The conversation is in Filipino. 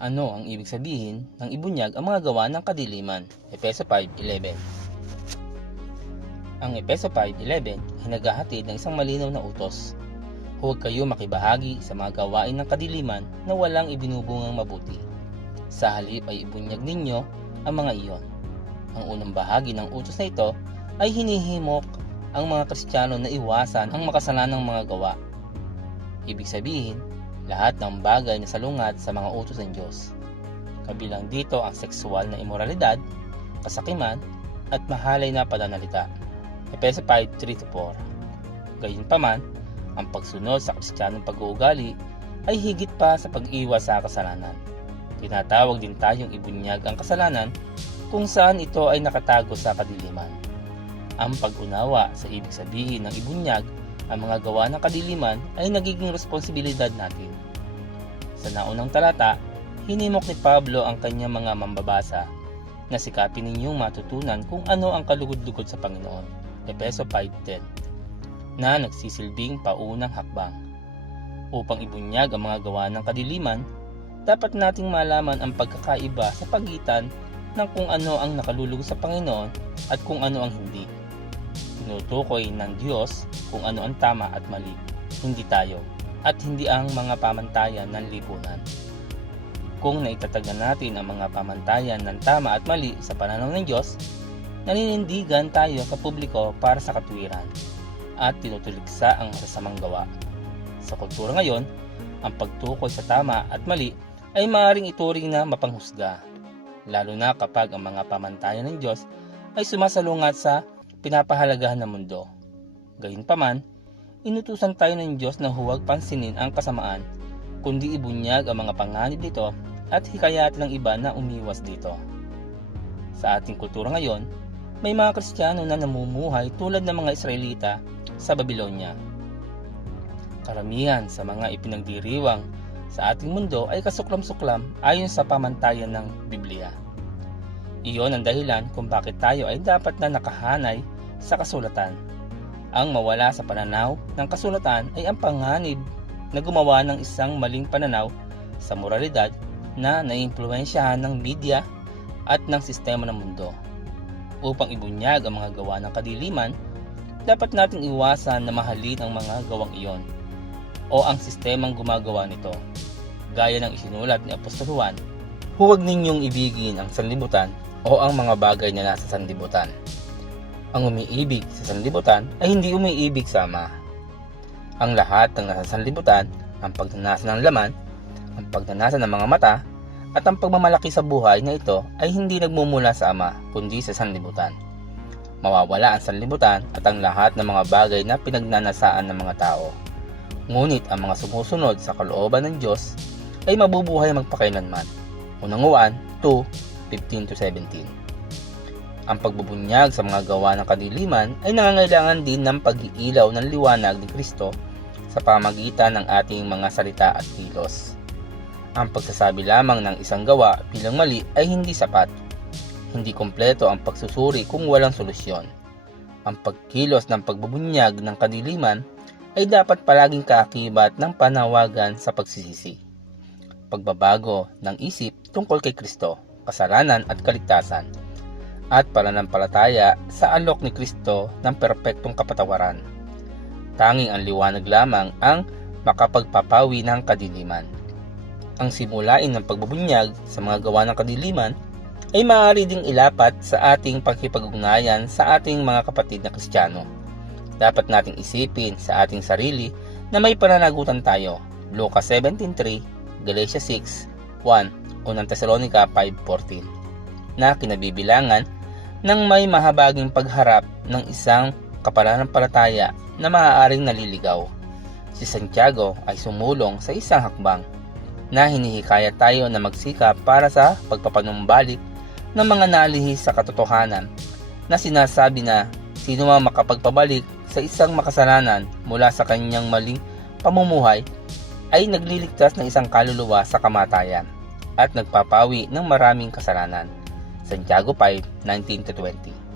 Ano ang ibig sabihin ng ibunyag ang mga gawa ng kadiliman? Epeso 5.11 Ang Epeso 5.11 ay naghahatid ng isang malinaw na utos. Huwag kayo makibahagi sa mga gawain ng kadiliman na walang ibinubungang mabuti. Sa halip ay ibunyag ninyo ang mga iyon. Ang unang bahagi ng utos na ito ay hinihimok ang mga Kristiyano na iwasan ang makasalanang mga gawa. Ibig sabihin, lahat ng bagay na salungat sa mga utos ng Diyos. Kabilang dito ang sexual na imoralidad, kasakiman, at mahalay na pananalita. Epeso 5.3-4 Gayunpaman, ang pagsunod sa kristyanong pag-uugali ay higit pa sa pag-iwas sa kasalanan. Tinatawag din tayong ibunyag ang kasalanan kung saan ito ay nakatago sa kadiliman. Ang pag-unawa sa ibig sabihin ng ibunyag ang mga gawa ng kadiliman ay nagiging responsibilidad natin. Sa naunang talata, hinimok ni Pablo ang kanyang mga mambabasa na sikapin ninyong matutunan kung ano ang kalugod-lugod sa Panginoon. Epeso 5.10 na nagsisilbing paunang hakbang. Upang ibunyag ang mga gawa ng kadiliman, dapat nating malaman ang pagkakaiba sa pagitan ng kung ano ang nakalulugod sa Panginoon at kung ano ang hindi. Tinutukoy ng Diyos kung ano ang tama at mali, hindi tayo, at hindi ang mga pamantayan ng lipunan. Kung naitatagan natin ang mga pamantayan ng tama at mali sa pananaw ng Diyos, naninindigan tayo sa publiko para sa katwiran at tinutuligsa ang masasamang gawa. Sa kultura ngayon, ang pagtukoy sa tama at mali ay maaaring ituring na mapanghusga, lalo na kapag ang mga pamantayan ng Diyos ay sumasalungat sa pinapahalagahan ng mundo. Gayunpaman, inutusan tayo ng Diyos na huwag pansinin ang kasamaan, kundi ibunyag ang mga panganib nito at hikayat ng iba na umiwas dito. Sa ating kultura ngayon, may mga Kristiyano na namumuhay tulad ng mga Israelita sa Babylonia. Karamihan sa mga ipinagdiriwang sa ating mundo ay kasuklam-suklam ayon sa pamantayan ng Biblia. Iyon ang dahilan kung bakit tayo ay dapat na nakahanay sa kasulatan. Ang mawala sa pananaw ng kasulatan ay ang panganib na gumawa ng isang maling pananaw sa moralidad na naiimpluwensyahan ng media at ng sistema ng mundo. Upang ibunyag ang mga gawa ng kadiliman, dapat nating iwasan na mahalin ang mga gawang iyon o ang sistemang gumagawa nito. Gaya ng isinulat ni Apostol Juan, huwag ninyong ibigin ang sanlibutan o ang mga bagay na nasa sanlibutan. Ang umiibig sa sanlibutan ay hindi umiibig sa Ama. Ang lahat ng nasa sanlibutan, ang pagnanasa ng laman, ang pagnanasa ng mga mata, at ang pagmamalaki sa buhay na ito ay hindi nagmumula sa Ama, kundi sa sanlibutan. Mawawala ang sanlibutan at ang lahat ng mga bagay na pinagnanasaan ng mga tao. Ngunit ang mga sumusunod sa kalooban ng Diyos ay mabubuhay magpakailanman. Unang 1, 2, 15-17 Ang pagbubunyag sa mga gawa ng kadiliman ay nangangailangan din ng pag-iilaw ng liwanag ni Kristo sa pamagitan ng ating mga salita at kilos. Ang pagsasabi lamang ng isang gawa bilang mali ay hindi sapat. Hindi kompleto ang pagsusuri kung walang solusyon. Ang pagkilos ng pagbubunyag ng kadiliman ay dapat palaging kaakibat ng panawagan sa pagsisisi. Pagbabago ng isip tungkol kay Kristo, kasalanan at kaligtasan, at pananampalataya sa alok ni Kristo ng perpektong kapatawaran. Tanging ang liwanag lamang ang makapagpapawi ng kadiliman. Ang simulain ng pagbubunyag sa mga gawa ng kadiliman ay maaari ding ilapat sa ating pagkipag-ugnayan sa ating mga kapatid na Kristiyano dapat nating isipin sa ating sarili na may pananagutan tayo. Lucas 17.3, Galatia 6, 1, Unang Tesalonica 5.14 na kinabibilangan ng may mahabaging pagharap ng isang kapananampalataya na maaaring naliligaw. Si Santiago ay sumulong sa isang hakbang na hinihikaya tayo na magsikap para sa pagpapanumbalik ng mga nalihis sa katotohanan na sinasabi na sino makapagpabalik sa isang makasalanan mula sa kanyang maling pamumuhay ay nagliligtas ng isang kaluluwa sa kamatayan at nagpapawi ng maraming kasalanan. Santiago 5:19-20